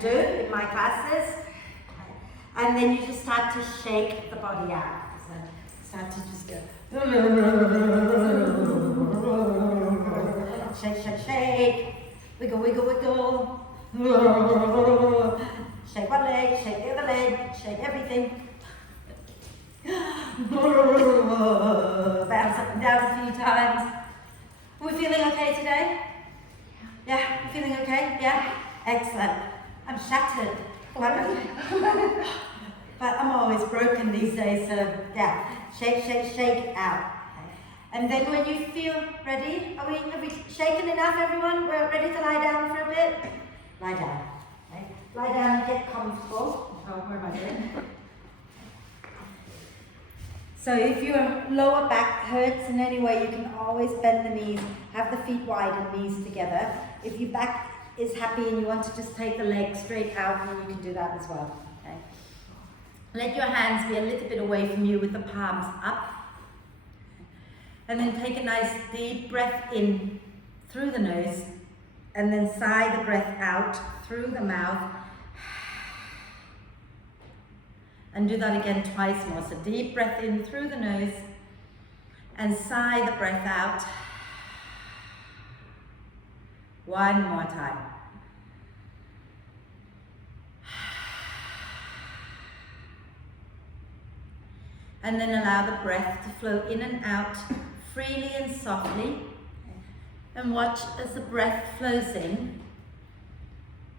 do in my classes. And then you just start to shake the body out. So start to just go. Shake, shake, shake. Wiggle, wiggle, wiggle. Shake one leg, shake the other leg, shake everything. Bounce up and down a few times. Are we feeling okay today? Yeah, you feeling okay? Yeah? Excellent. I'm shattered. But I'm always broken these days, so yeah. Shake, shake, shake out. And then when you feel ready, are we shaken enough, everyone? We're ready to lie down for a bit? Lie down. Okay. Lie down and get comfortable. Oh, where am I doing? So if your lower back hurts in any way, you can always bend the knees, have the feet wide and knees together. If your back is happy and you want to just take the legs straight out, then you can do that as well. Okay. Let your hands be a little bit away from you with the palms up. And then take a nice deep breath in through the nose, and then sigh the breath out through the mouth. And do that again twice more. So deep breath in through the nose, and sigh the breath out. One more time. And then allow the breath to flow in and out freely and softly. And watch as the breath flows in.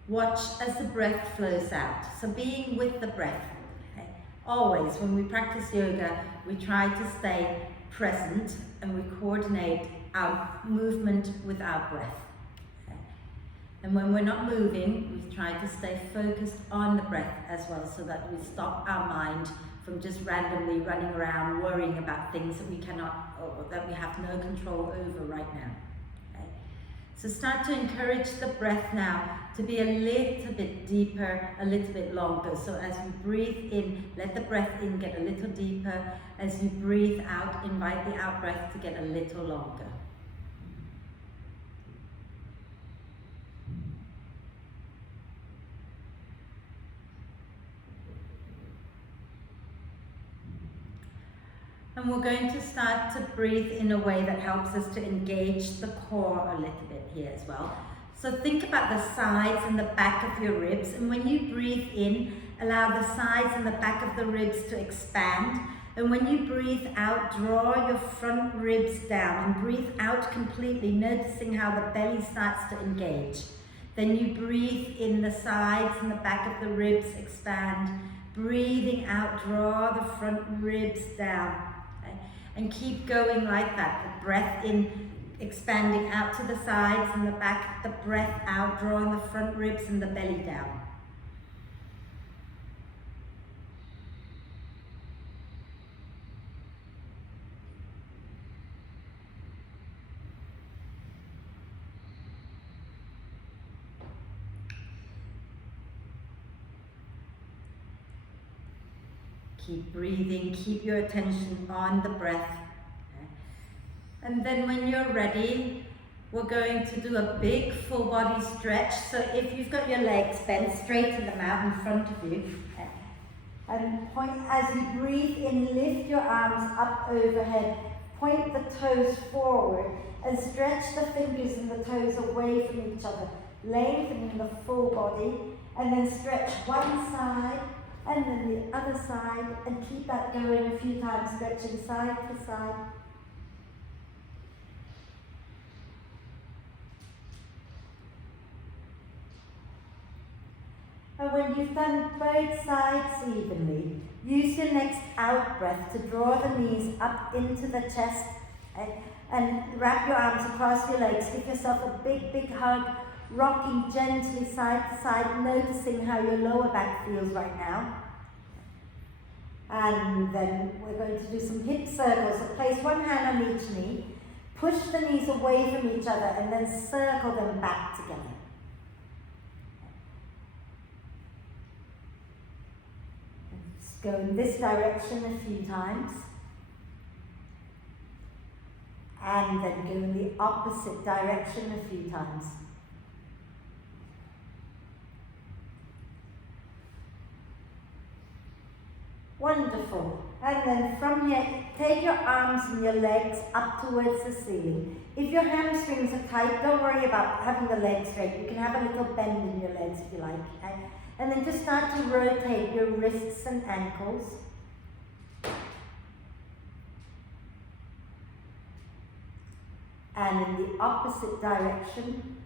Watch as the breath flows out. So being with the breath. Okay. Always, when we practice yoga, we try to stay present and we coordinate our movement with our breath. Okay. And when we're not moving, we try to stay focused on the breath as well, so that we stop our mind from just randomly running around worrying about things that we cannot, or that we have no control over right now. Okay? So start to encourage the breath now to be a little bit deeper, a little bit longer. So as you breathe in, let the breath in get a little deeper. As you breathe out, invite the out breath to get a little longer. And we're going to start to breathe in a way that helps us to engage the core a little bit here as well. So think about the sides and the back of your ribs, and when you breathe in, allow the sides and the back of the ribs to expand. And when you breathe out, draw your front ribs down and breathe out completely, noticing how the belly starts to engage. Then you breathe in, the sides and the back of the ribs expand. Breathing out, draw the front ribs down. And keep going like that. The breath in, expanding out to the sides and the back, the breath out, drawing the front ribs and the belly down. Keep breathing, keep your attention on the breath. And then when you're ready, we're going to do a big full body stretch. So if you've got your legs bent straight to the mat in front of you, and point as you breathe in, lift your arms up overhead, point the toes forward, and stretch the fingers and the toes away from each other, lengthening the full body, and then stretch one side, and then the other side, and keep that going a few times, stretching side to side. And when you've done both sides evenly, use your next out breath to draw the knees up into the chest, and wrap your arms across your legs. Give yourself a big, big hug, rocking gently side to side, noticing how your lower back feels right now. And then we're going to do some hip circles. So place one hand on each knee, push the knees away from each other, and then circle them back together. Just go in this direction a few times. And then go in the opposite direction a few times. Wonderful. And then from here, take your arms and your legs up towards the ceiling. If your hamstrings are tight, don't worry about having the legs straight. You can have a little bend in your legs if you like. Okay? And then just start to rotate your wrists and ankles. And in the opposite direction.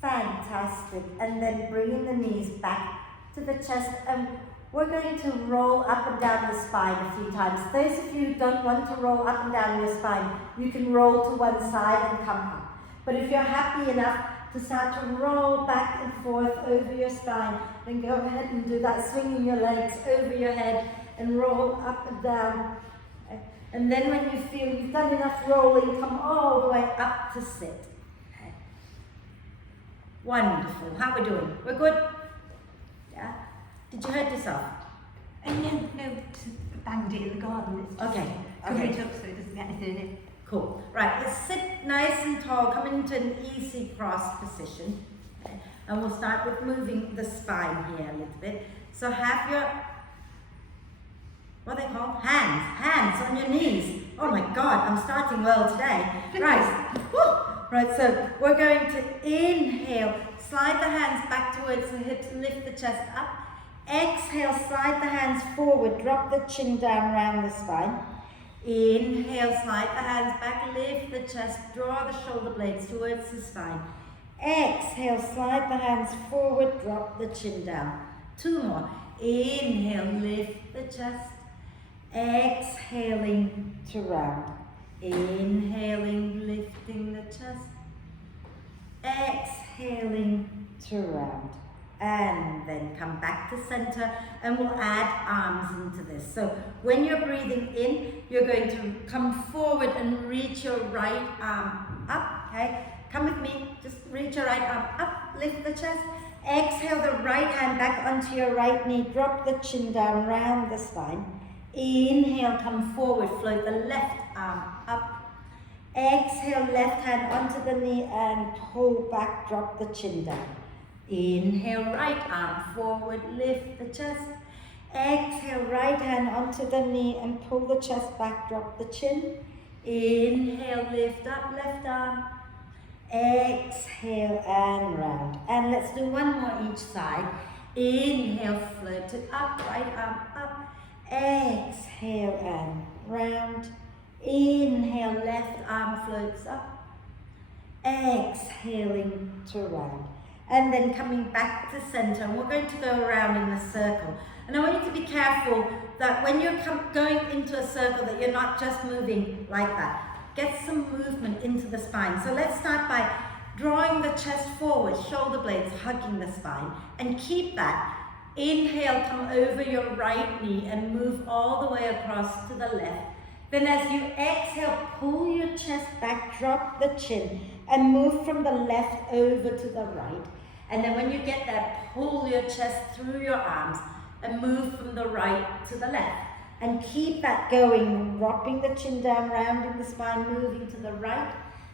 Fantastic. And then bringing the knees back to the chest, and we're going to roll up and down the spine a few times. Those of you who don't want to roll up and down your spine, you can roll to one side and come up. But if you're happy enough to start to roll back and forth over your spine, then go ahead and do that, swinging your legs over your head and roll up and down. And then when you feel you've done enough rolling, come all the way up to sit. Wonderful. How are we doing? We're good? Yeah? Did you hurt yourself? No, banged it in the garden. It's just cover it up so it doesn't get anything in it. Cool. Right, let's sit nice and tall, come into an easy cross position. Okay. And we'll start with moving the spine here a little bit. So have your, what are they called? Hands on your knees. Oh my God, I'm starting well today. Right. Woo. Right, so we're going to inhale, slide the hands back towards the hips, lift the chest up. Exhale, slide the hands forward, drop the chin down around the spine. Inhale, slide the hands back, lift the chest, draw the shoulder blades towards the spine. Exhale, slide the hands forward, drop the chin down. 2 more. Inhale, lift the chest. Exhaling to round. Inhaling, lifting the chest. Exhaling to round. And then come back to center, and we'll add arms into this. So when you're breathing in, you're going to come forward and reach your right arm up, okay? Come with me, just reach your right arm up, lift the chest. Exhale the right hand back onto your right knee, drop the chin down, round the spine. Inhale, come forward, float the left arm up. Exhale, left hand onto the knee and pull back, drop the chin down. Inhale, right arm forward, lift the chest. Exhale, right hand onto the knee and pull the chest back, drop the chin. Inhale, lift up, left arm. Exhale and round. And let's do one more each side. Inhale, float it up, right arm up. Exhale and round. Inhale, left arm floats up. Exhaling to round. And then coming back to center, and we're going to go around in a circle. And I want you to be careful that when you're going into a circle that you're not just moving like that. Get some movement into the spine. So let's start by drawing the chest forward, shoulder blades hugging the spine, and keep that. Inhale, come over your right knee and move all the way across to the left. Then as you exhale, pull your chest back, drop the chin, and move from the left over to the right. And then when you get there, pull your chest through your arms and move from the right to the left. And keep that going, dropping the chin down, rounding the spine, moving to the right,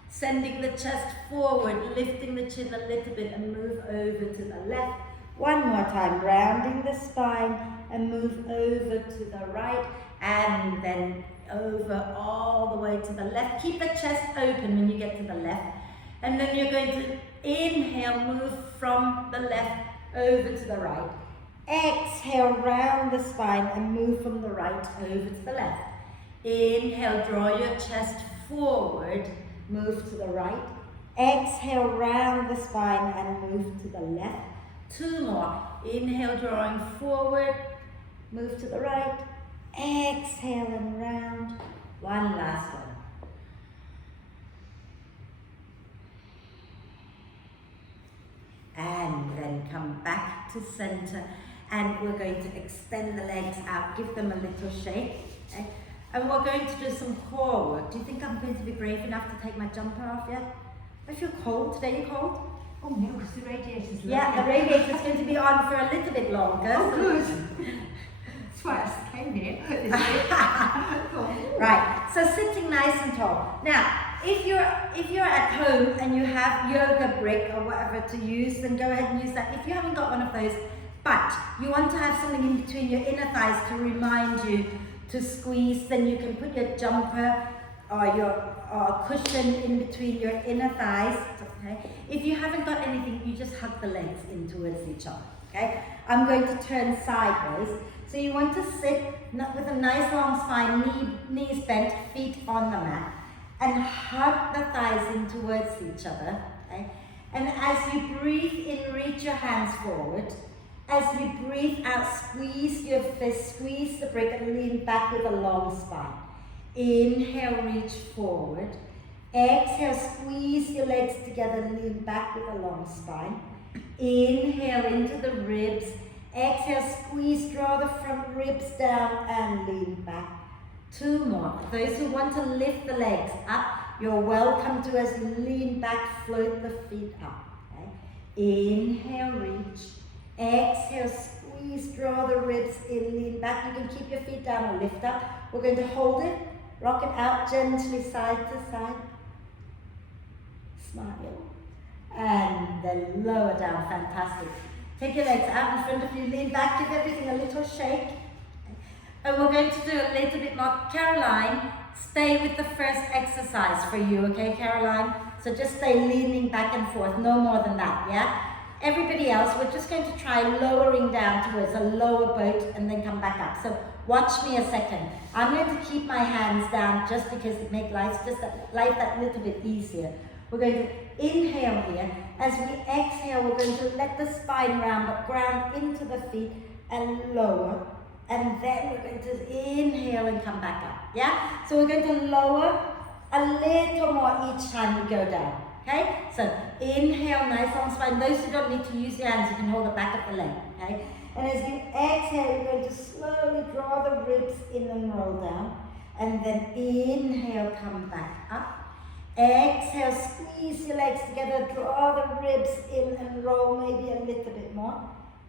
sending the chest forward, lifting the chin a little bit and move over to the left. One more time, rounding the spine and move over to the right, and then over all the way to the left. Keep the chest open when you get to the left. And then you're going to inhale, move from the left over to the right. Exhale, round the spine and move from the right over to the left. Inhale, draw your chest forward, move to the right. Exhale, round the spine and move to the left. 2 more. Inhale, drawing forward, move to the right. Exhale and round. One last one. And then come back to center, and we're going to extend the legs out, give them a little shake, okay? And we're going to do some core work. Do you think I'm going to be brave enough to take my jumper off yet? I feel cold today. You cold? Oh no, because the radiator's Yeah, the radiator's going to be on for a little bit longer. Oh, good. That's why I came here. Right, so sitting nice and tall. Now, if you're at home and you have yoga brick or whatever to use, then go ahead and use that. If you haven't got one of those, But you want to have something in between your inner thighs to remind you to squeeze. Then you can put your jumper or your cushion in between your inner thighs. Okay? If you haven't got anything, you just hug the legs in towards each other. Okay? I'm going to turn sideways. So you want to sit with a nice long spine, knees bent, feet on the mat, and hug the thighs in towards each other. Okay? And as you breathe in, reach your hands forward. As you breathe out, squeeze your fist, squeeze the brick, and lean back with a long spine. Inhale, reach forward. Exhale, squeeze your legs together and lean back with a long spine. Inhale into the ribs. Exhale, squeeze, draw the front ribs down and lean back. 2 more. Those who want to lift the legs up, you're welcome to, as you lean back, float the feet up. Okay? Inhale, reach. Exhale, squeeze, draw the ribs in, lean back. You can keep your feet down or lift up. We're going to hold it, rock it out gently side to side. Smile. And then lower down, fantastic. Take your legs out in front of you, lean back, give everything a little shake. And we're going to do a little bit more. Caroline, stay with the first exercise for you, okay, Caroline? So just stay leaning back and forth, no more than that, yeah? Everybody else, we're just going to try lowering down towards a lower boat and then come back up. So watch me a second. I'm going to keep my hands down just because it makes life that little bit easier. We're going to inhale here. As we exhale, we're going to let the spine round, but ground into the feet and lower. And then we're going to inhale and come back up, yeah? So we're going to lower a little more each time we go down, okay? So inhale, nice long spine. Those who don't need to use your hands, you can hold the back of the leg, okay? And as you exhale, you're going to slowly draw the ribs in and roll down. And then inhale, come back up. Exhale, squeeze your legs together, draw the ribs in and roll maybe a little bit more.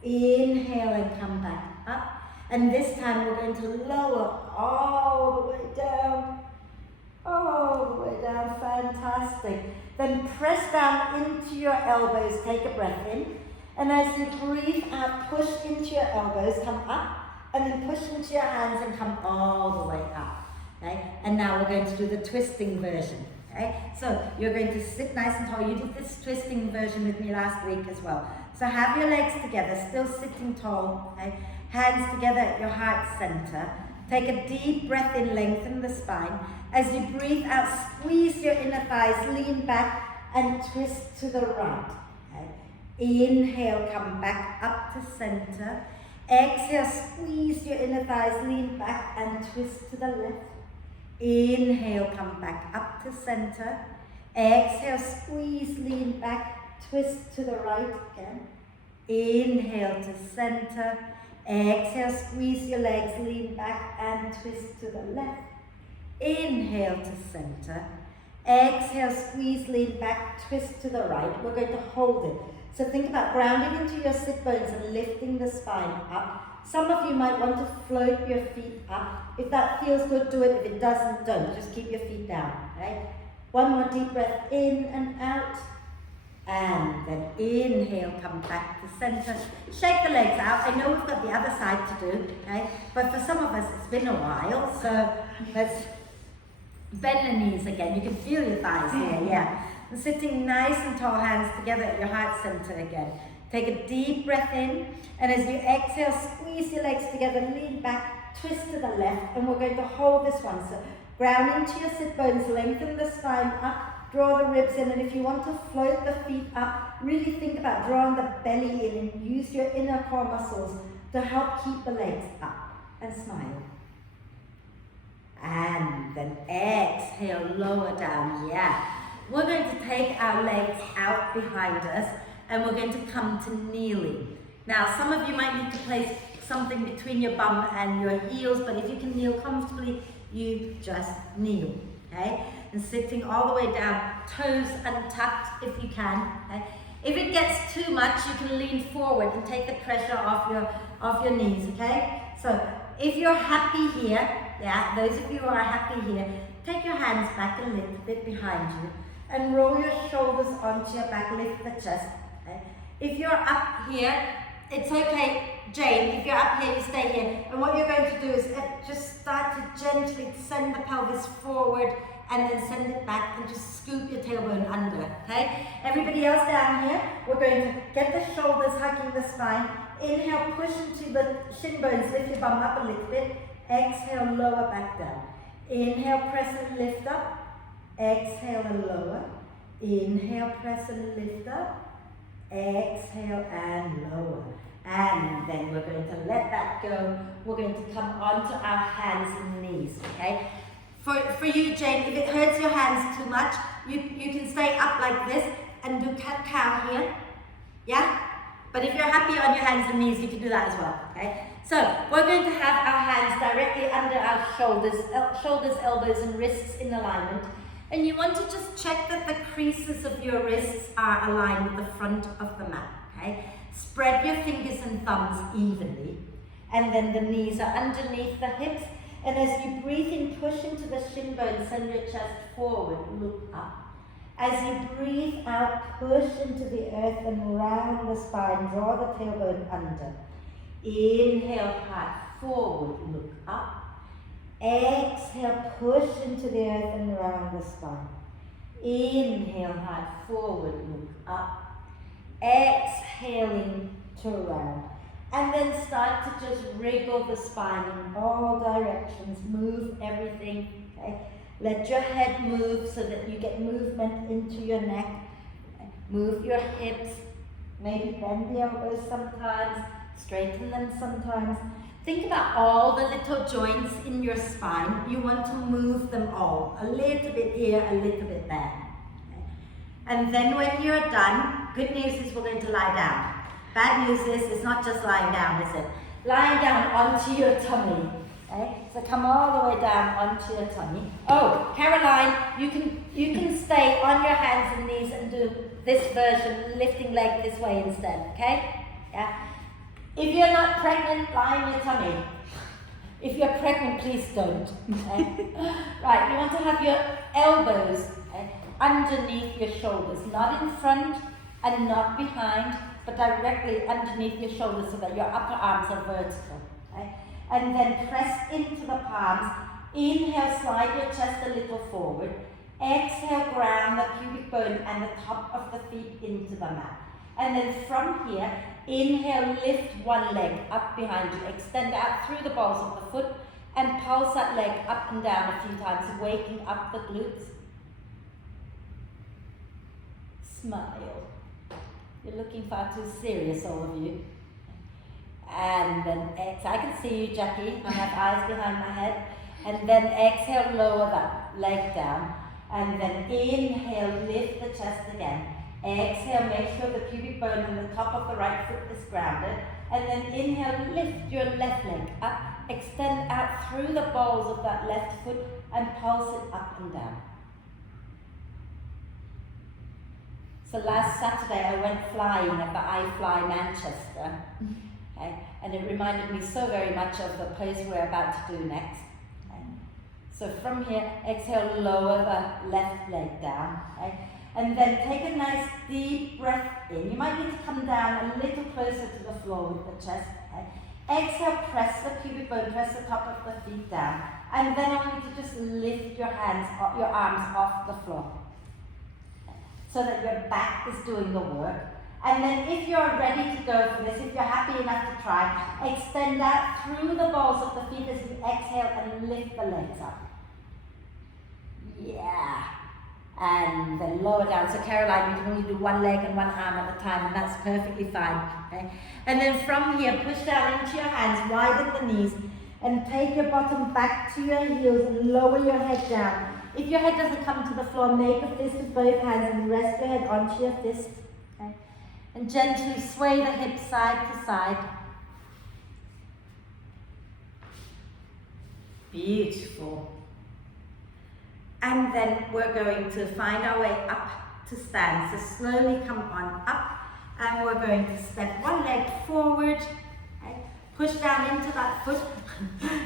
Inhale and come back up. And this time we're going to lower all the way down. All the way down, fantastic. Then press down into your elbows, take a breath in. And as you breathe out, push into your elbows, come up. And then push into your hands and come all the way up. Okay? And now we're going to do the twisting version. Okay? So you're going to sit nice and tall. You did this twisting version with me last week as well. So have your legs together, still sitting tall. Okay? Hands together at your heart center. Take a deep breath in, lengthen the spine. As you breathe out, squeeze your inner thighs, lean back and twist to the right. Okay? Inhale, come back up to center. Exhale, squeeze your inner thighs, lean back and twist to the left. Inhale, come back up to center. Exhale, squeeze, lean back, twist to the right again. Inhale to center. Exhale, squeeze your legs, lean back and twist to the left. Inhale to center. Exhale, squeeze, lean back, twist to the right. We're going to hold it. So think about grounding into your sit bones and lifting the spine up. Some of you might want to float your feet up. If that feels good, do it. If it doesn't, don't. Just keep your feet down, right? One more deep breath in and out. And then inhale, come back to center. Shake the legs out. I know we've got the other side to do, okay? But for some of us, it's been a while, so let's bend the knees again. You can feel your thighs here, yeah. And sitting nice and tall, hands together at your heart center again. Take a deep breath in, and as you exhale, squeeze your legs together, lean back, twist to the left, and we're going to hold this one. So ground into your sit bones, lengthen the spine up. Draw the ribs in, and if you want to float the feet up, really think about drawing the belly in and use your inner core muscles to help keep the legs up. And smile. And then exhale, lower down, yeah. We're going to take our legs out behind us and we're going to come to kneeling. Now, some of you might need to place something between your bum and your heels, but if you can kneel comfortably, you just kneel, okay? And sitting all the way down, toes untucked if you can. Okay? If it gets too much, you can lean forward and take the pressure off your knees, okay? So if you're happy here, yeah, those of you who are happy here, take your hands back a little bit behind you and roll your shoulders onto your back, lift the chest. Okay? If you're up here, it's okay, Jane, if you're up here, you stay here. And what you're going to do is just start to gently send the pelvis forward and then send it back and just scoop your tailbone under, okay? Everybody else down here, we're going to get the shoulders hugging the spine. Inhale, push into the shin bones, lift your bum up a little bit. Exhale, lower back down. Inhale, press and lift up. Exhale and lower. Inhale, press and lift up. Exhale and lower. And then we're going to let that go. We're going to come onto our hands and knees, okay? For you, Jane, if it hurts your hands too much, you can stay up like this and do cat-cow here, yeah? But if you're happy on your hands and knees, you can do that as well, okay? So, we're going to have our hands directly under our shoulders, elbows and wrists in alignment. And you want to just check that the creases of your wrists are aligned with the front of the mat, okay? Spread your fingers and thumbs evenly. And then the knees are underneath the hips. And as you breathe in, push into the shin bone, send your chest forward, look up. As you breathe out, push into the earth and round the spine, draw the tailbone under. Inhale, heart forward, look up. Exhale, push into the earth and round the spine. Inhale, heart forward, look up. Exhaling to round. And then start to just wriggle the spine in all directions. Move everything, okay? Let your head move so that you get movement into your neck. Move your hips. Maybe bend the elbows sometimes. Straighten them sometimes. Think about all the little joints in your spine. You want to move them all. A little bit here, a little bit there. Okay? And then when you're done, good news is we're going to lie down. Bad news is it's not just lying down, is it? Lying down onto your tummy. Okay? So come all the way down onto your tummy. Oh, Caroline, you can stay on your hands and knees and do this version, lifting leg this way instead, okay? Yeah. If you're not pregnant, lie on your tummy. If you're pregnant, please don't. Okay? Right, you want to have your elbows, okay, underneath your shoulders, not in front and not behind, but directly underneath your shoulders so that your upper arms are vertical. Okay? And then press into the palms. Inhale, slide your chest a little forward. Exhale, ground the pubic bone and the top of the feet into the mat. And then from here, inhale, lift one leg up behind you. Extend out through the balls of the foot and pulse that leg up and down a few times, waking up the glutes. Smile. You're looking far too serious, all of you. And then exhale. I can see you, Jackie. I have eyes behind my head. And then exhale, lower that leg down. And then inhale, lift the chest again. Exhale, make sure the pubic bone and the top of the right foot is grounded. And then inhale, lift your left leg up. Extend out through the balls of that left foot and pulse it up and down. So last Saturday I went flying at the iFly Manchester, okay? And it reminded me so very much of the pose we're about to do next. Okay? So from here, exhale, lower the left leg down, okay? And then take a nice deep breath in. You might need to come down a little closer to the floor with the chest, okay? Exhale, press the pubic bone, press the top of the feet down. And then I want you to just lift your arms off the floor, so that your back is doing the work. And then if you're ready to go for this, if you're happy enough to try, extend out through the balls of the feet as you exhale and lift the legs up. Yeah. And then lower down. So Caroline, you can only do one leg and one arm at a time, and that's perfectly fine. Okay? And then from here, push down into your hands, widen the knees, and take your bottom back to your heels and lower your head down. If your head doesn't come to the floor, make a fist with both hands and rest your head onto your fist. Okay? And gently sway the hips side to side. Beautiful. And then we're going to find our way up to stand. So slowly come on up. And we're going to step one leg forward. Okay? Push down into that foot.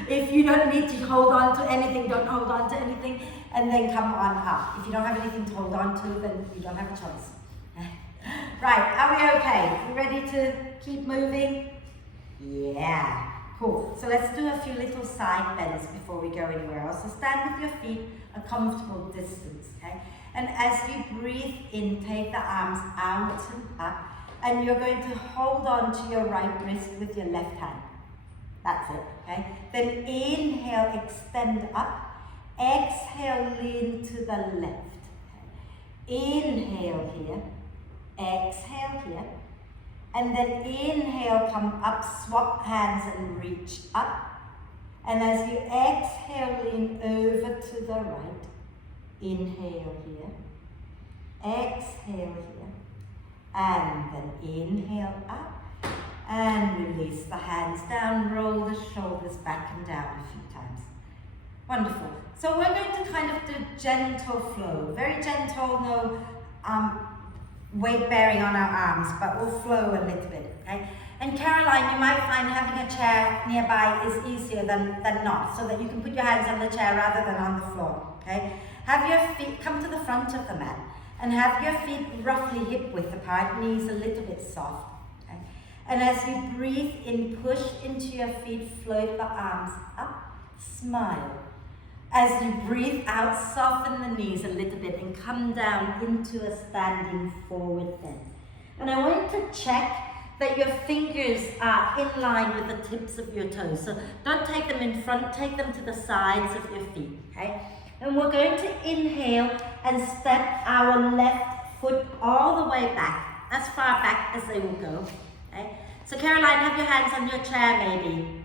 If you don't need to hold on to anything, don't hold on to anything. And then come on up. If you don't have anything to hold on to, then you don't have a choice. Right, are we okay? You ready to keep moving? Yeah, cool. So let's do a few little side bends before we go anywhere else. So stand with your feet a comfortable distance, okay? And as you breathe in, take the arms out and up, and you're going to hold on to your right wrist with your left hand. That's it, okay? Then inhale, extend up. Exhale, lean to the left. Inhale here, exhale here, and then inhale, come up, swap hands and reach up. And as you exhale, lean over to the right. Inhale here, exhale here, and then inhale up, and release the hands down, roll the shoulders back and down a few times. Wonderful. So we're going to kind of do gentle flow, very gentle, no weight bearing on our arms, but we'll flow a little bit, okay? And Caroline, you might find having a chair nearby is easier than not, so that you can put your hands on the chair rather than on the floor, okay? Have your feet come to the front of the mat and have your feet roughly hip width apart, knees a little bit soft, okay? And as you breathe in, push into your feet, float the arms up, smile. As you breathe out, soften the knees a little bit and come down into a standing forward bend. And I want you to check that your fingers are in line with the tips of your toes. So don't take them in front, take them to the sides of your feet, okay? And we're going to inhale and step our left foot all the way back, as far back as they will go, okay? So Caroline, have your hands on your chair maybe,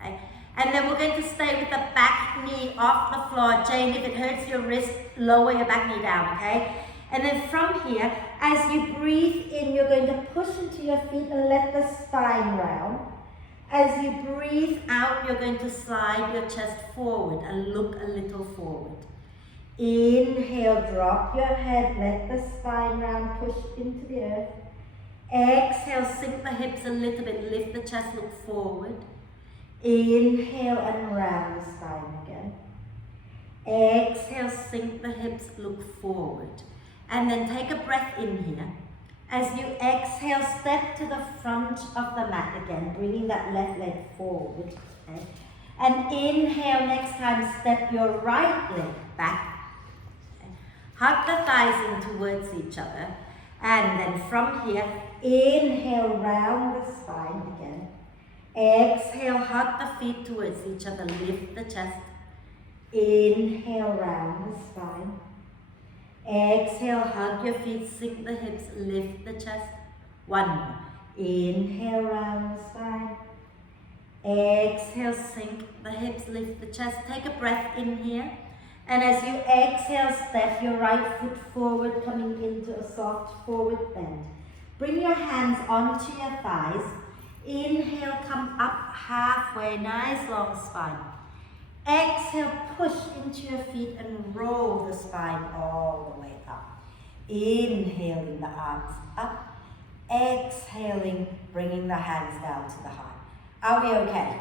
okay? And then we're going to stay with the back knee off the floor. Jane, if it hurts your wrist, lower your back knee down, okay? And then from here, as you breathe in, you're going to push into your feet and let the spine round. As you breathe out, you're going to slide your chest forward and look a little forward. Inhale, drop your head, let the spine round, push into the earth. Exhale, sink the hips a little bit, lift the chest, look forward. Inhale and round the spine again. Exhale, sink the hips, look forward. And then take a breath in here. As you exhale, step to the front of the mat again, bringing that left leg forward. Okay? And inhale, next time, step your right leg back. Okay? Hug the thighs in towards each other. And then from here, inhale, round the spine again. Exhale, hug the feet towards each other, lift the chest. Inhale, round the spine. Exhale, hug your feet, sink the hips, lift the chest. One more. Inhale, round the spine. Exhale, sink the hips, lift the chest. Take a breath in here. And as you exhale, step your right foot forward, coming into a soft forward bend. Bring your hands onto your thighs. Inhale, come up halfway, nice long spine. Exhale, push into your feet and roll the spine all the way up. Inhaling the arms up. Exhaling, bringing the hands down to the heart. Are we okay?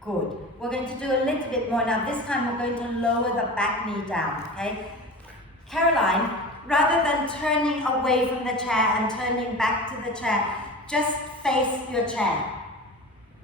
Good. We're going to do a little bit more now. This time we're going to lower the back knee down, okay? Caroline, rather than turning away from the chair and turning back to the chair, just face your chair.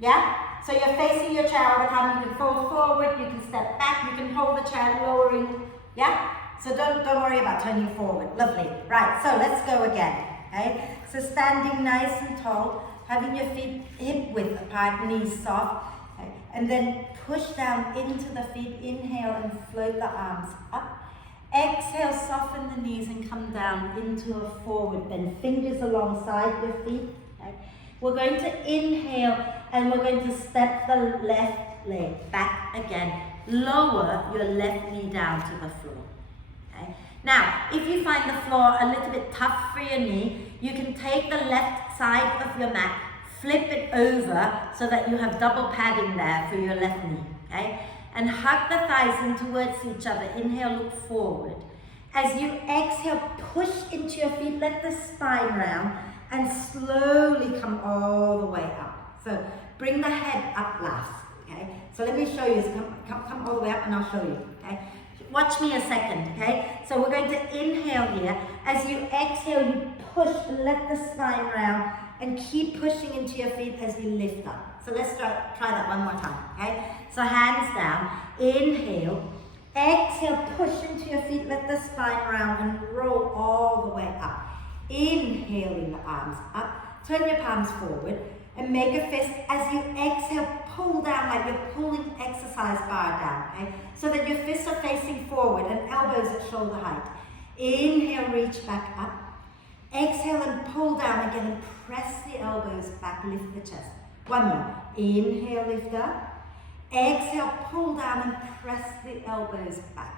Yeah? So you're facing your chair all the time. You can fold forward, you can step back, you can hold the chair lowering. Yeah? So don't worry about turning forward. Lovely. Right, so let's go again. Okay? So standing nice and tall, having your feet hip width apart, knees soft. Okay? And then push down into the feet. Inhale and float the arms up. Exhale, soften the knees and come down into a forward bend. Fingers alongside your feet. Okay? We're going to inhale and we're going to step the left leg back again. Lower your left knee down to the floor. Okay? Now, if you find the floor a little bit tough for your knee, you can take the left side of your mat, flip it over so that you have double padding there for your left knee. Okay? And hug the thighs in towards each other. Inhale, look forward. As you exhale, push into your feet, let the spine round, and slowly come all the way up. So bring the head up last, okay? So let me show you. So come all the way up and I'll show you, okay? watch me a second, okay? So we're going to inhale here. As you exhale, you push and let the spine round and keep pushing into your feet as you lift up. So let's try that one more time, okay? So hands down, inhale, exhale, push into your feet, let the spine round and roll all the way up. Inhaling the arms up, turn your palms forward and make a fist. As you exhale, pull down like you're pulling exercise bar down, okay? So that your fists are facing forward and elbows at shoulder height. Inhale, reach back up. Exhale and pull down again and press the elbows back, lift the chest. One more. Inhale, lift up. Exhale, pull down and press the elbows back.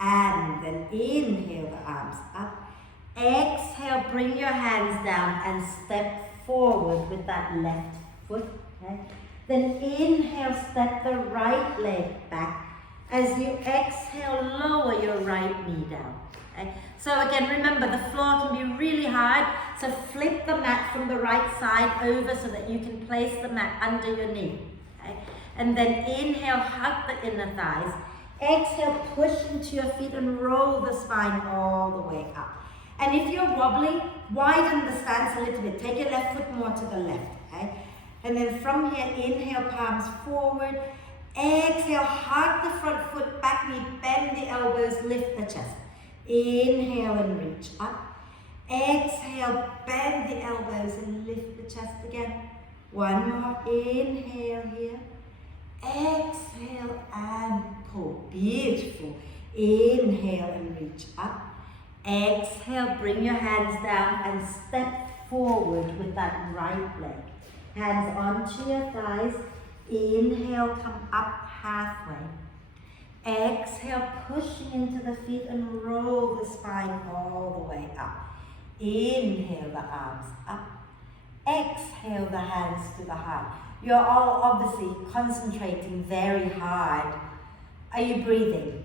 And then inhale the arms up. Exhale, bring your hands down and step forward with that left foot. Okay? Then inhale, step the right leg back. As you exhale, lower your right knee down. Okay? So again, remember the floor can be really hard, so flip the mat from the right side over so that you can place the mat under your knee. Okay? And then inhale, hug the inner thighs. Exhale, push into your feet and roll the spine all the way up. And if you're wobbly, widen the stance a little bit. Take your left foot more to the left. Okay? And then from here, inhale, palms forward. Exhale, hug the front foot, back knee, bend the elbows, lift the chest. Inhale and reach up. Exhale, bend the elbows and lift the chest again. One more. Inhale here. Exhale and pull. Beautiful. Inhale and reach up. Exhale, bring your hands down and step forward with that right leg. Hands onto your thighs. Inhale, come up halfway. Exhale, pushing into the feet and roll the spine all the way up. Inhale the arms up. Exhale the hands to the heart. You're all obviously concentrating very hard. Are you breathing?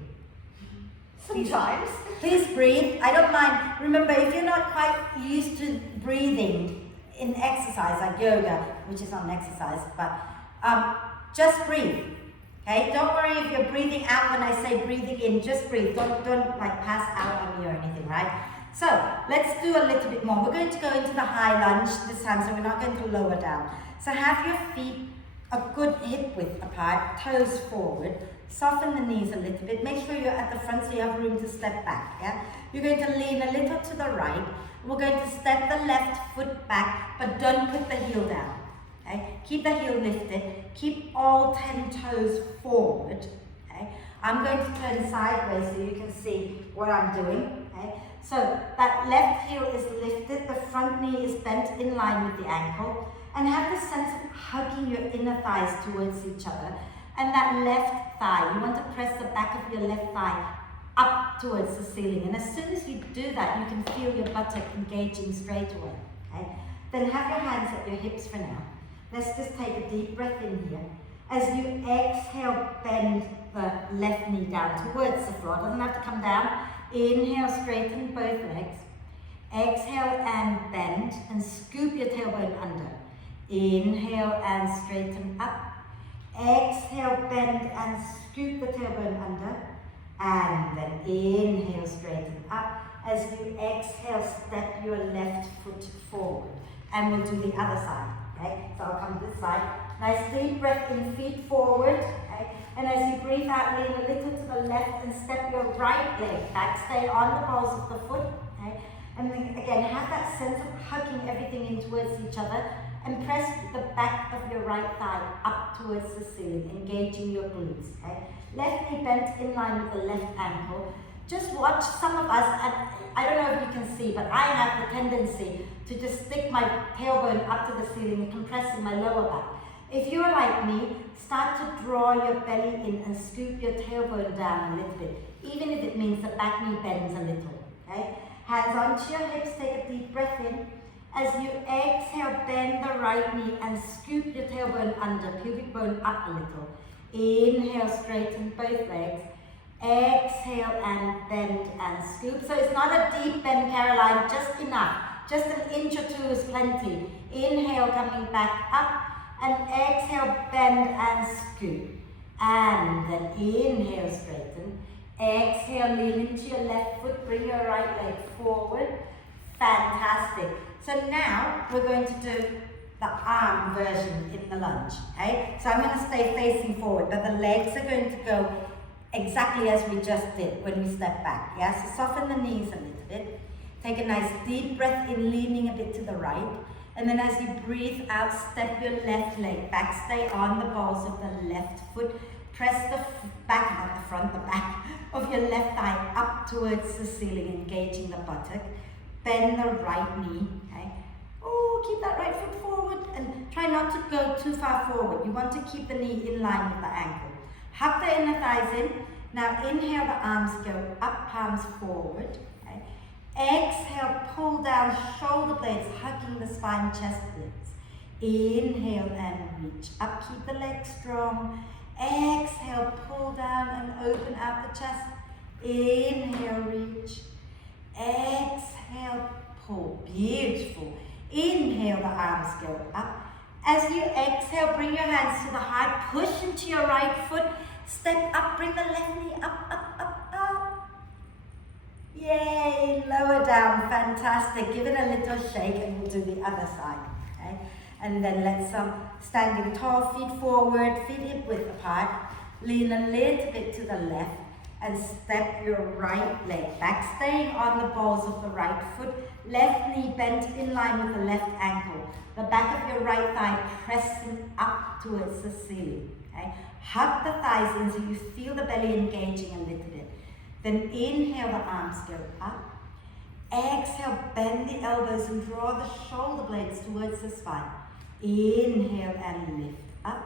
Sometimes. Please breathe. I don't mind. Remember, if you're not quite used to breathing in exercise like yoga, which is not an exercise, but just breathe. Okay? Don't worry if you're breathing out when I say breathing in. Just breathe. Don't like pass out on me or anything, right? So let's do a little bit more. We're going to go into the high lunge this time, so we're not going to lower down. So have your feet a good hip width apart, toes forward. Soften the knees a little bit. Make sure you're at the front so you have room to step back. Yeah? You're going to lean a little to the right. We're going to step the left foot back, but don't put the heel down. Okay? Keep the heel lifted. Keep all 10 toes forward. Okay? I'm going to turn sideways so you can see what I'm doing. Okay? So that left heel is lifted, the front knee is bent in line with the ankle, and have the sense of hugging your inner thighs towards each other. And that left thigh, you want to press the back of your left thigh up towards the ceiling. And as soon as you do that, you can feel your buttock engaging straight away. Okay? Then have your hands at your hips for now. Let's just take a deep breath in here. As you exhale, bend the left knee down towards the floor. It doesn't have to come down. Inhale, straighten both legs. Exhale and bend and scoop your tailbone under. Inhale and straighten up. Exhale, bend and scoop the tailbone under. And then inhale, straighten up. As you exhale, step your left foot forward. And we'll do the other side. Okay? So I'll come this side. Nice deep breath in, feet forward. Okay? And as you breathe out, lean a little to the left and step your right leg back. Stay on the balls of the foot. Okay? And then again, have that sense of hugging everything in towards each other. And press the back of your right thigh up towards the ceiling, engaging your glutes. Okay? Left knee bent in line with the left ankle. Just watch some of us, and I don't know if you can see, but I have the tendency to just stick my tailbone up to the ceiling and compress in my lower back. If you're like me, start to draw your belly in and scoop your tailbone down a little bit, even if it means the back knee bends a little. Okay? Hands onto your hips, take a deep breath in. As you exhale, bend the right knee and scoop your tailbone under, pubic bone up a little. Inhale, straighten both legs. Exhale and bend and scoop. So it's not a deep bend, Caroline, just enough. Just an inch or two is plenty. Inhale, coming back up. And exhale, bend and scoop. And then inhale, straighten. Exhale, lean into your left foot, bring your right leg forward. Fantastic. So now we're going to do the arm version in the lunge, okay? So I'm going to stay facing forward, but the legs are going to go exactly as we just did when we step back, yeah? So soften the knees a little bit. Take a nice deep breath in, leaning a bit to the right. And then as you breathe out, step your left leg back. Stay on the balls of the left foot. Press the back, not the front, the back of your left thigh up towards the ceiling, engaging the buttock. Bend the right knee, okay? Oh, keep that right foot forward and try not to go too far forward. You want to keep the knee in line with the ankle. Hug the inner thighs in. Now inhale, the arms go up, palms forward. Okay? Exhale, pull down, shoulder blades, hugging the spine, chest blades. Inhale and reach up, keep the legs strong. Exhale, pull down and open out the chest. Inhale, reach. Exhale, pull. Beautiful. Inhale, the arms go up. As you exhale, bring your hands to the heart. Push into your right foot. Step up, bring the left knee up, up, up, up. Yay, lower down, fantastic. Give it a little shake and we'll do the other side, okay? And then let's standing tall, feet forward, feet hip width apart. Lean a little bit to the left and step your right leg back, staying on the balls of the right foot. Left knee bent in line with the left ankle. The back of your right thigh pressing up towards the ceiling, okay? Hug the thighs in so you feel the belly engaging a little bit. Then inhale, the arms go up. Exhale, bend the elbows and draw the shoulder blades towards the spine. Inhale and lift up.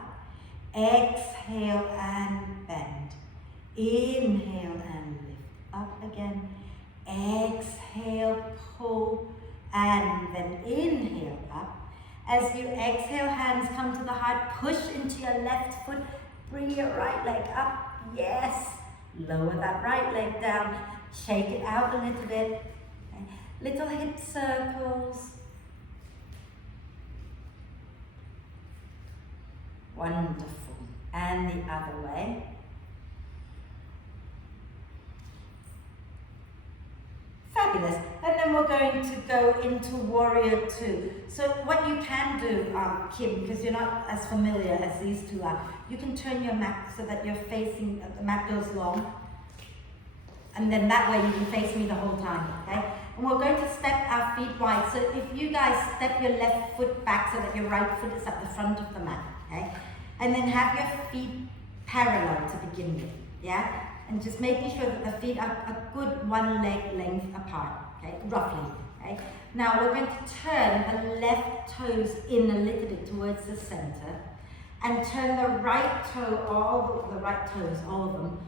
Exhale and bend. Inhale and lift up again. Exhale, pull, and then inhale up. As you exhale, hands come to the heart. Push into your left foot. Bring your right leg up. Yes. Lower that right leg down. Shake it out a little bit. Okay. Little hip circles. Wonderful. And the other way. Fabulous. And then we're going to go into Warrior 2. So what you can do, Kim, because you're not as familiar as these two are, you can turn your mat so that you're facing, the mat goes long. And then that way you can face me the whole time, okay? And we're going to step our feet wide. So if you guys step your left foot back so that your right foot is at the front of the mat, okay? And then have your feet parallel to begin with, yeah? And just making sure that the feet are a good one leg length apart, okay? Roughly, okay? Now we're going to turn the left toes in a little bit towards the center and turn the right toe, all of them,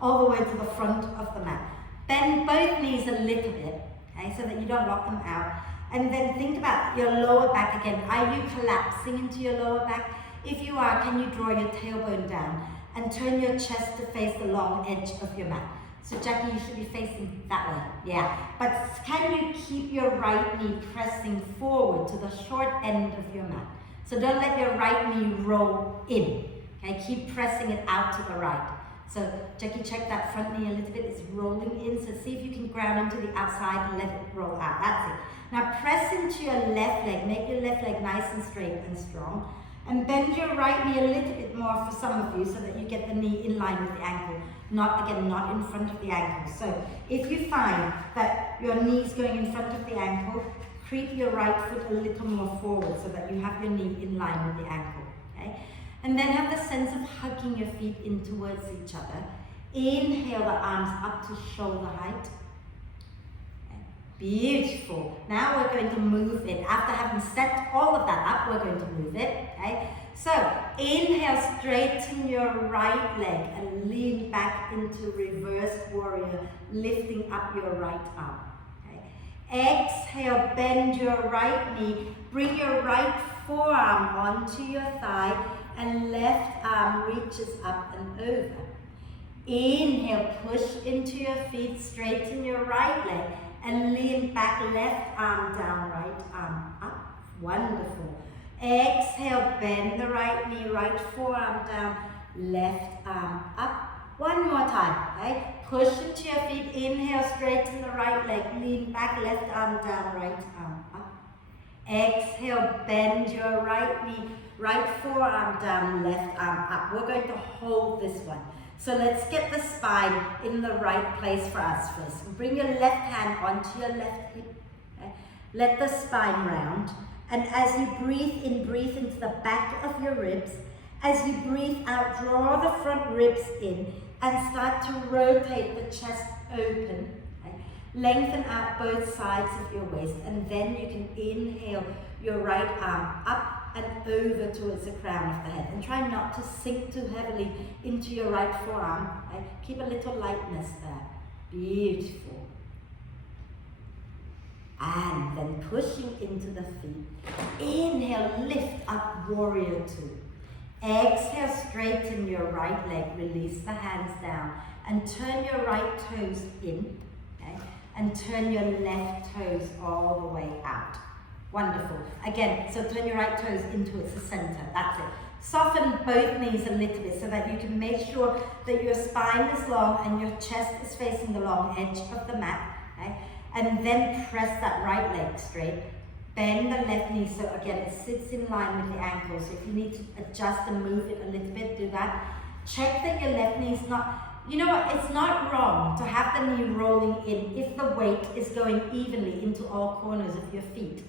all the way to the front of the mat. Bend both knees a little bit, okay, so that you don't lock them out. And then think about your lower back again. Are you collapsing into your lower back? If you are, can you draw your tailbone down and turn your chest to face the long edge of your mat? So Jackie, you should be facing that way, yeah. But can you keep your right knee pressing forward to the short end of your mat? So don't let your right knee roll in, okay? Keep pressing it out to the right. So Jackie, check that front knee a little bit, it's rolling in. So see if you can ground into the outside and let it roll out, that's it. Now press into your left leg, make your left leg nice and straight and strong. And bend your right knee a little bit more for some of you so that you get the knee in line with the ankle. Not in front of the ankle. So if you find that your knee's going in front of the ankle, creep your right foot a little more forward so that you have your knee in line with the ankle, okay? And then have the sense of hugging your feet in towards each other. Inhale the arms up to shoulder height. Beautiful. Now we're going to move it. After having set all of that up, we're going to move it, okay? So, inhale, straighten your right leg and lean back into reversed warrior, lifting up your right arm, okay? Exhale, bend your right knee, bring your right forearm onto your thigh, and left arm reaches up and over. Inhale, push into your feet, straighten your right leg, and lean back, left arm down, right arm up. Wonderful. Exhale, bend the right knee, right forearm down, left arm up. One more time, okay? Push into your feet. Inhale, straighten the right leg. Lean back, left arm down, right arm up. Exhale, bend your right knee. Right forearm down, left arm up. We're going to hold this one. So let's get the spine in the right place for us first. Bring your left hand onto your left hip. Okay? Let the spine round. And as you breathe in, breathe into the back of your ribs. As you breathe out, draw the front ribs in and start to rotate the chest open. Okay? Lengthen out both sides of your waist, and then you can inhale your right arm up and over towards the crown of the head. And try not to sink too heavily into your right forearm. Okay? Keep a little lightness there. Beautiful. And then pushing into the feet. Inhale, lift up, warrior two. Exhale, straighten your right leg, release the hands down, and turn your right toes in, okay? And turn your left toes all the way out. Wonderful. Again, so turn your right toes in towards the center, that's it. Soften both knees a little bit so that you can make sure that your spine is long and your chest is facing the long edge of the mat, okay? And then press that right leg straight. Bend the left knee so again it sits in line with the ankle. So if you need to adjust and move it a little bit, do that. Check that your left knee is not, you know what, it's not wrong to have the knee rolling in if the weight is going evenly into all corners of your feet.